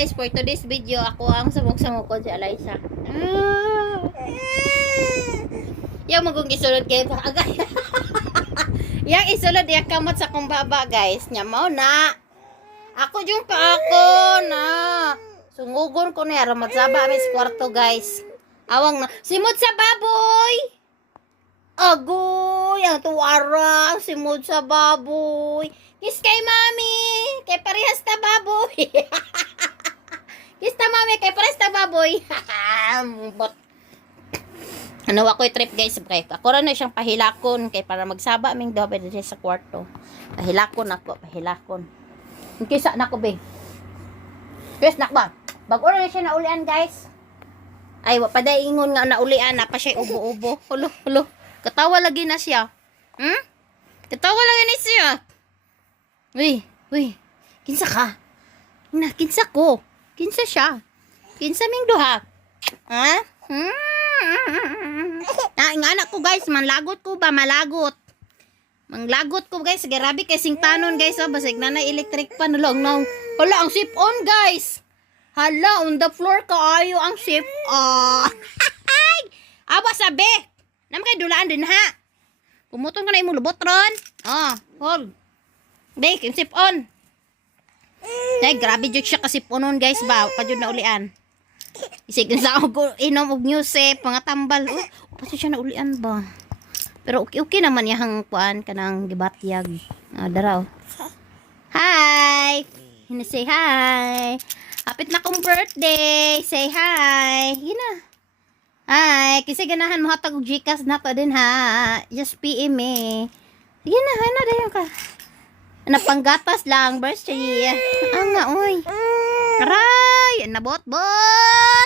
guys, for today's video, ako ang samok-samok ko si Alyssa. Yung magong isulod kayo pa agay. Yang isulod yung kamot sa kumbaba guys. Nyamaw na. Ako yung pa ako na. Sungugon ko na. Ramadsaba amin sa kwarto guys. Awang na. Simod sa baboy. Agoy. Ang tuwara. Simod sa baboy. Kiss kay mami. Kay parehas na baboy. Kiss na mami. Kay parehas na baboy. But, ano ako trip guys. Ako rin na siyang pahilakon. Kay para magsaba aming dobe dito sa kwarto. Pahilakon ako. Pahilakon. Kisa na ko be. Kiss na ba? Bago na siya naulian guys. Ay, wapaday ingon nga naulian. Napa siya ubo-ubo. Hulo. Katawa lagi na siya. Katawa lagi na siya. Uy. Kinsa ka? Kinsa ko. Kinsa siya. Kinsa ming duha. Ha? Ang anak ko guys, manlagot ko ba? Malagot. Manglagot ko guys. Grabe kay singtanon guys. Basig na na electric pan. Hala, ang sip on guys. Hala, on the floor kaayo ang sip on. Aba sabi. Nam kay dulaan din ha. Pumutong ka na imong lubot ron. Hold. Day, sip on. Day, grabe jud siya kasi punon guys ba. Pa jud na ulian. Isig sa ako inom og music, mga tambal. Pa siya na ulian ba. Pero okay naman yang kuan kanang gibatyag. Daraw. Hi. Hina say hi. Hapit na kong birthday. Say hi. Hina. Hi, kasi ganahan mo hatag og Gcash na to din ha. Just PM me. Sige na, ano dayon ka. Napanggatas lang, birthday. Nga, oy. Aray, nabot-bot.